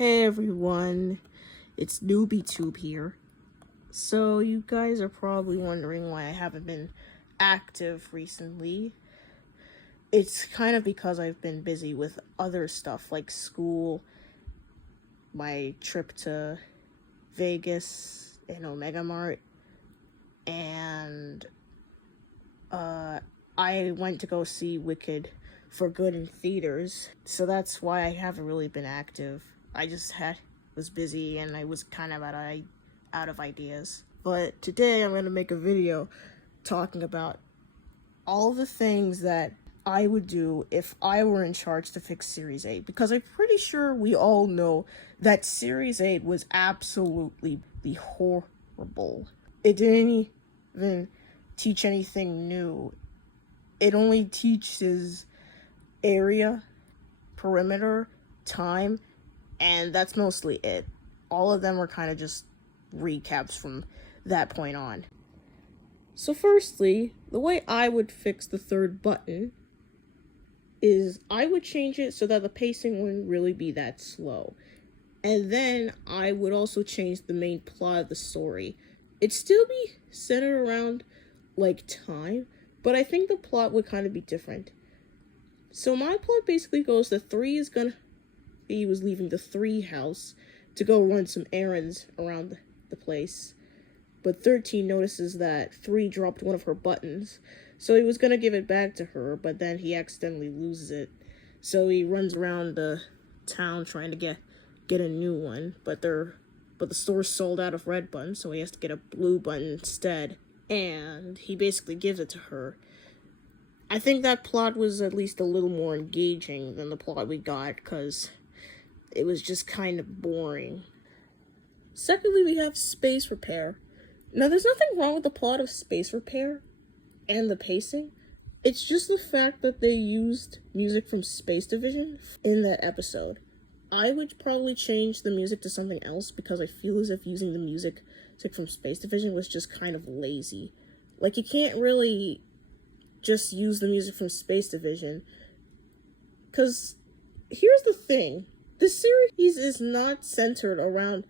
Hey everyone, it's NewbieTube here. So you guys are probably wondering why I haven't been active recently. It's kind of because I've been busy with other stuff like school, my trip to Vegas and Omega Mart, and I went to go see Wicked for Good in theaters, so that's why I haven't really been active. I just was busy and I was kind of out of ideas. But today I'm going to make a video talking about all the things that I would do if I were in charge to fix Series 8, because I'm pretty sure we all know that Series 8 was absolutely horrible. It didn't even teach anything new. It only teaches area, perimeter, time, and that's mostly it. All of them are kind of just recaps from that point on. So firstly, the way I would fix the third button is I would change it so that the pacing wouldn't really be that slow. And then I would also change the main plot of the story. It'd still be centered around, like, time, but I think the plot would kind of be different. So my plot basically goes that he was leaving the 3 house to go run some errands around the place. But 13 notices that 3 dropped one of her buttons. So he was going to give it back to her, but then he accidentally loses it. So he runs around the town trying to get a new one, but the store's sold out of red buttons, so he has to get a blue button instead. And he basically gives it to her. I think that plot was at least a little more engaging than the plot we got, because it was just kind of boring. Secondly, we have space repair. Now, there's nothing wrong with the plot of space repair and the pacing. It's just the fact that they used music from Space Division in that episode. I would probably change the music to something else, because I feel as if using the music from Space Division was just kind of lazy. Like, you can't really just use the music from Space Division, because here's the thing. This series is not centered around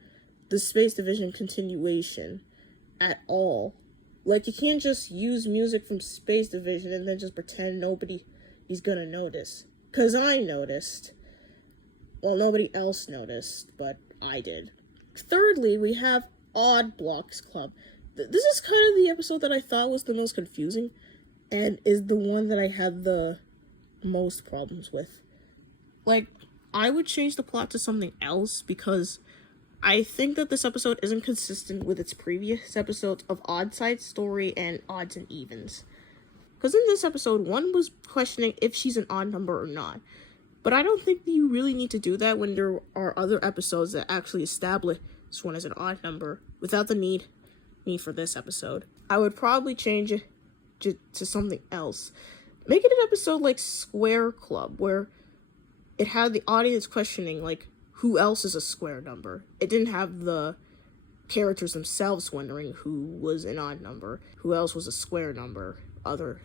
the Space Division continuation at all. Like, you can't just use music from Space Division and then just pretend nobody is gonna notice. Because I noticed. Well, nobody else noticed, but I did. Thirdly, we have Odd Blocks Club. This is kind of the episode that I thought was the most confusing, and is the one that I had the most problems with. Like, I would change the plot to something else, because I think that this episode isn't consistent with its previous episodes of Odd Side Story and Odds and Evens. Because in this episode, one was questioning if she's an odd number or not. But I don't think that you really need to do that when there are other episodes that actually establish this one as an odd number without the need for this episode. I would probably change it to something else. Make it an episode like Square Club, where it had the audience questioning, like, who else is a square number? It didn't have the characters themselves wondering who was an odd number, who else was a square number other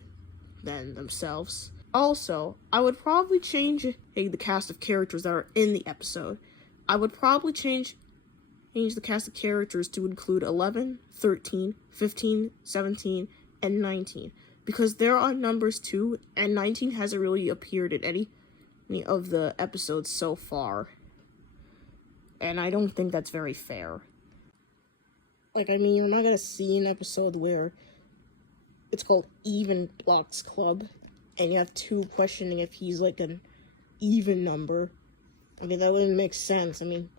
than themselves. Also, I would probably change the cast of characters that are in the episode. I would probably change the cast of characters to include 11, 13, 15, 17, and 19. Because they're odd numbers too, and 19 hasn't really appeared in any of the episodes so far. And I don't think that's very fair. Like, I mean, you're not gonna see an episode where it's called Even Blocks Club, and you have 2 questioning if he's, like, an even number. I mean, that wouldn't make sense. I mean,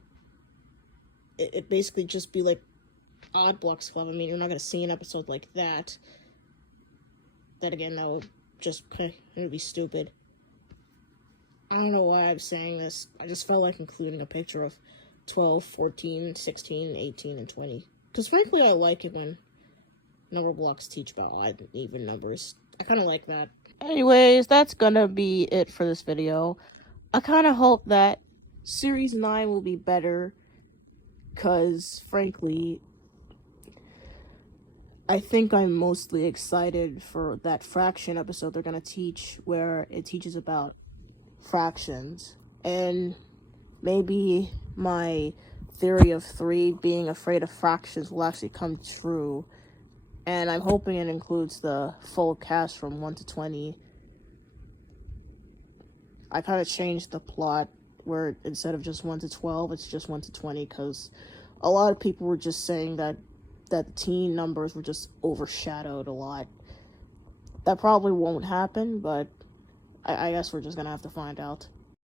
it basically just be like Odd Blocks Club. I mean, you're not gonna see an episode like that. That, again, that would just kind of be stupid. I don't know why I'm saying this. I just felt like including a picture of 12, 14, 16, 18, and 20. Because frankly, I like it when number blocks teach about odd and even numbers. I kind of like that. Anyways, that's gonna be it for this video. I kind of hope that Series 9 will be better, because frankly, I think I'm mostly excited for that fraction episode they're gonna teach, where it teaches about fractions, and maybe my theory of 3 being afraid of fractions will actually come true. And I'm hoping it includes the full cast from 1 to 20. I kind of changed the plot where instead of just 1 to 12, it's just 1 to 20, because a lot of people were just saying that the teen numbers were just overshadowed a lot. That probably won't happen, but I guess we're just gonna have to find out.